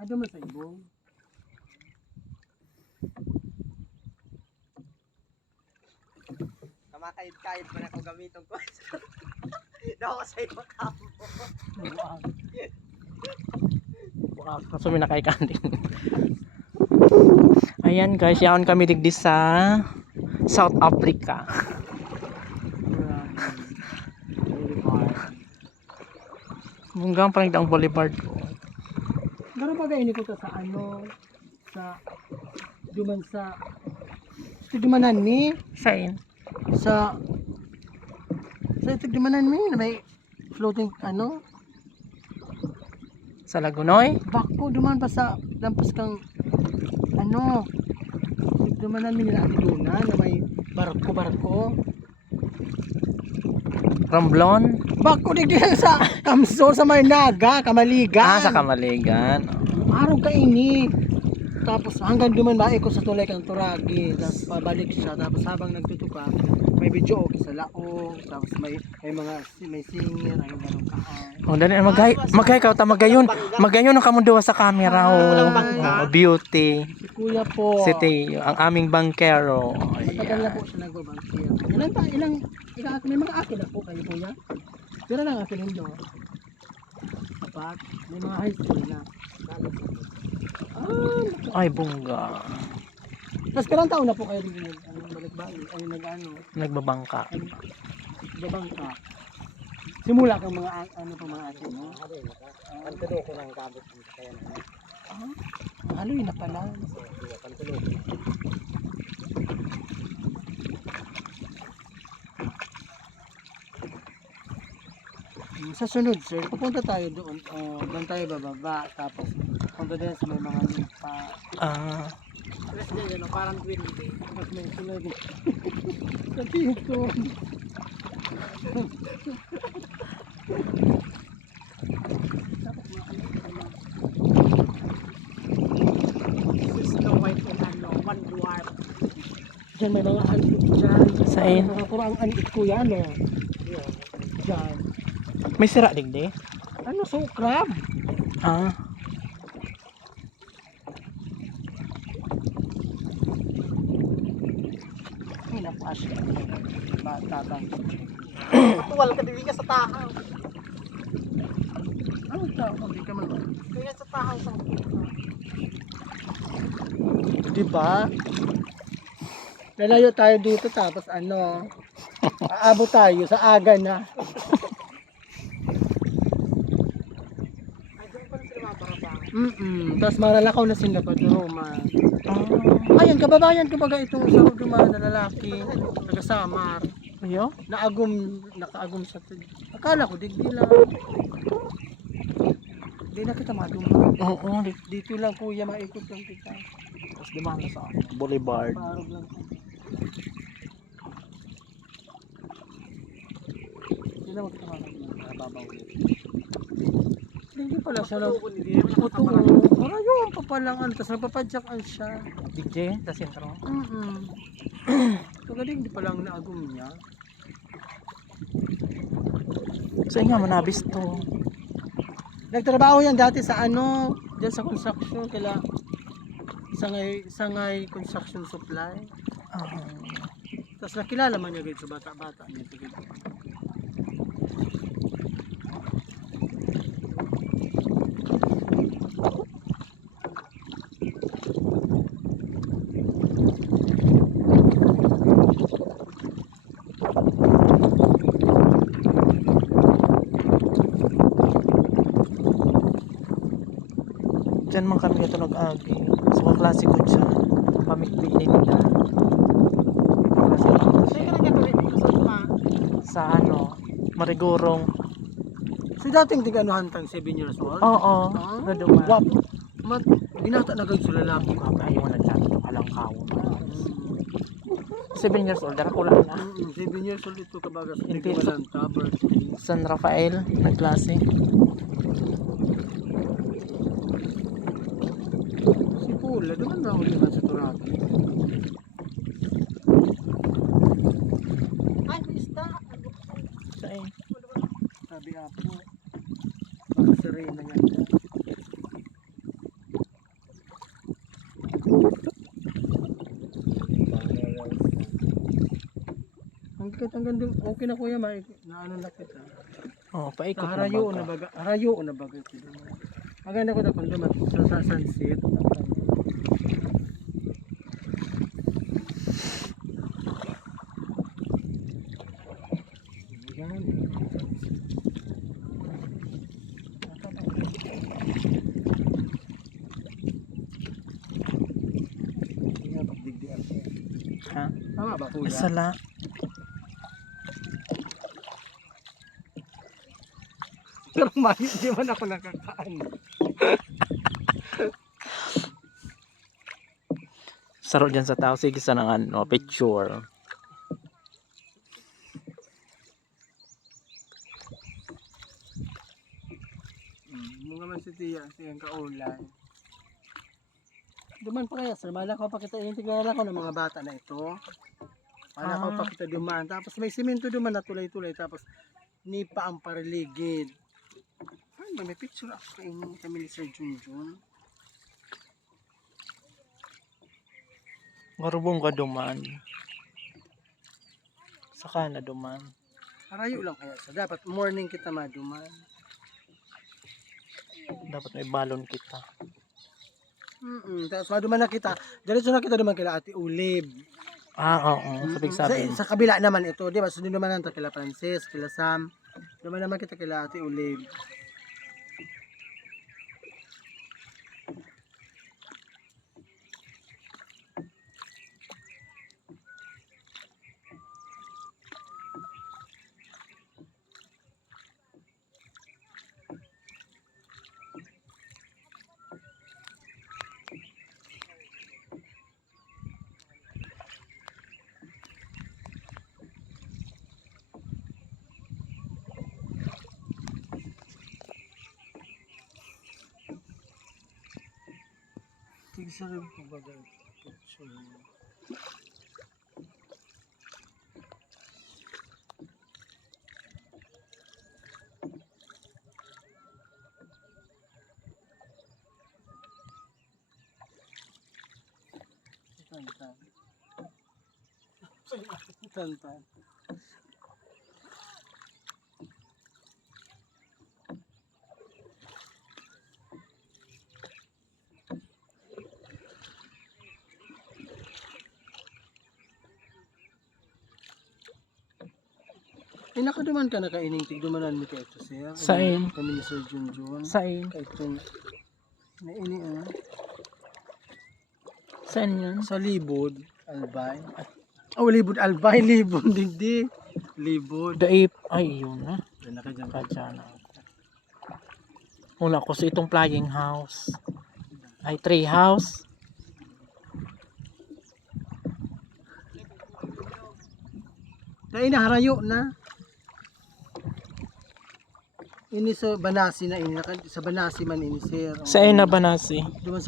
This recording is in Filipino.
Ano man sa ibong? Kamakahit-kahit pa na ako gamitin ko. Daw ako sa ibang kamo. Kaso may nakaikanting. Ayan guys, yaon kami digdi sa South Africa. Bunggang pa rin ang boulevard ko. Pero bagay ini ko to sa ano sa duman sa dumanan mi Saan? sa dumanan mi na may floating ano Sa Lagunoy? bako duman pa sa lampas kang ano dumanan mi nila Atiduna na may barko Romblon? bako digdi lang sa Kamsor sa Marnaga Kamaligan Sa Kamaligan. araw ka ini tapos hanggang duman ba ko sa tulay kang Turagi tapos pabalik siya tapos habang nagtutuka may video okay sa laong tapos may mga may singer ang ganun ka Oh, dali magay ka ta magayon ang kamundo sa camera beauty. si kuya po Si Teo, ang aming bankero. matagal na po siya nagbabangkir ilang may mga akin na po kayo kuya pero lang akin hindi apat may mga high school na Ay, bungga. tapos karang taon na po kayo rin balik-balik ay nag-ano Nagbabangka. babangka simula kang mga ano pa mga atin no Pantulo ko lang gamit kaya na. haloy na pala Pantulo. sa sunod sir pupunta tayo doon doon tayo bababa tapos punta din sa may mga lupa Tres din ano, parang 20. tapos may sunod sa dito Snow White and ano, one dwarf. dyan may mga anit dyan Saan? puro ang anit ko yan dyan May sira digdi? ano so crab ay napas bata bang Tuwal ka dili ka sa tahaw. ano tao hindi ka man Kaya sa tahaw sa diba lalayo tayo dito tapos ano aabot tayo sa aga na Ay, doon pa rin sila mabarabang. tapos maralakaw na sila pa Roma ayan kababayan ko baga itong sa dumaan na lalaki taga Samar Ayo? nakaagom sa akala ko digdi lang di na kita maduma Oo. dito lang kuya maikot lang kita Tapos dumaan sa boulevard. parog lang hindi na magkakaroon ng babaw hindi pala siya lang puto para yun papalangan tapos nagpapadyakan siya Digdi? Sa sentro? kagaling di palang naagom niya Sa inyo manabis to. nagtrabaho yan dati sa ano dyan sa construction kila sangay construction supply tapos nakilala man niya guys sa bata-bata niya Diyan man kami ito nag-agi. Sa klase ko dyan. Pamigbi nila. Kaya ka nang gagawin sa pa. Sa ano, Marigorong. so dating tiganuhan tang 7 years old Oo. Naduman. wap binata na guys sa lalaki Ayaw na dyan. Alang kawo. 7 years old. Dara ko lang na. 7 years old ito kabaga sa Hindi. Tigawalanta birthday San Rafael. Nagklase. si Paula doon na ulit naman sa Turaki Ay, may isda. Saan? sabi apo baka si Reyna yan kahit hanggang doon, okay na kuya, na ano na kita. Oh, paikot na Harayo na baga. baga, harayo na baga. Maganda ko na kung dumat sa sunset. Yan. Yan, pagdigdian. Ha? Tama ba kuya? Sala. Pero di man ako nakakaan. Saro dyan sa tao. Sige sa nang ano, picture. Mga man si Tia, siyang kaulay. Duman pa kaya sir, mala ko pa kita, tingnan ko ng mga bata na ito. Mala ko pa kita duman, tapos may simento duman na tulay-tulay, tapos nipa ang paraligid. Ay, may picture ako kami ni Sir Junjun. Marubong ka duman. Saka na duman. Harayo lang kaya sir, dapat morning kita maduman. Dapat may balon kita. Tapos maduman na kita, diretso na kita duman kila Ate Ulib. Ah, oo. Sabig sabi. Sa kabila naman ito, di ba? Sunod naman natin kila Francis, kila Sam. Duman naman kita kila Ate Ulib. Sige sa rin po ba picture. Tantan. Tantan. Eh, nakaduman ka na kaining tigdumanan mo kay ito siya. Saan? Kami ni Sir Junjun. Saan? Kay itong na ini Saan yun? sa Libod, Albay. Oh, Libod, Albay, Libod, hindi. Libod. Daip. Ay, yun na. Diyan na ka dyan. Kadyan ako. Wala ko sa itong flying house. Ay, tree house. Dahil na harayo na. Ini sa Banasi na ini. Sa Banasi man ini sir. Saan na ba nasi? Duman sa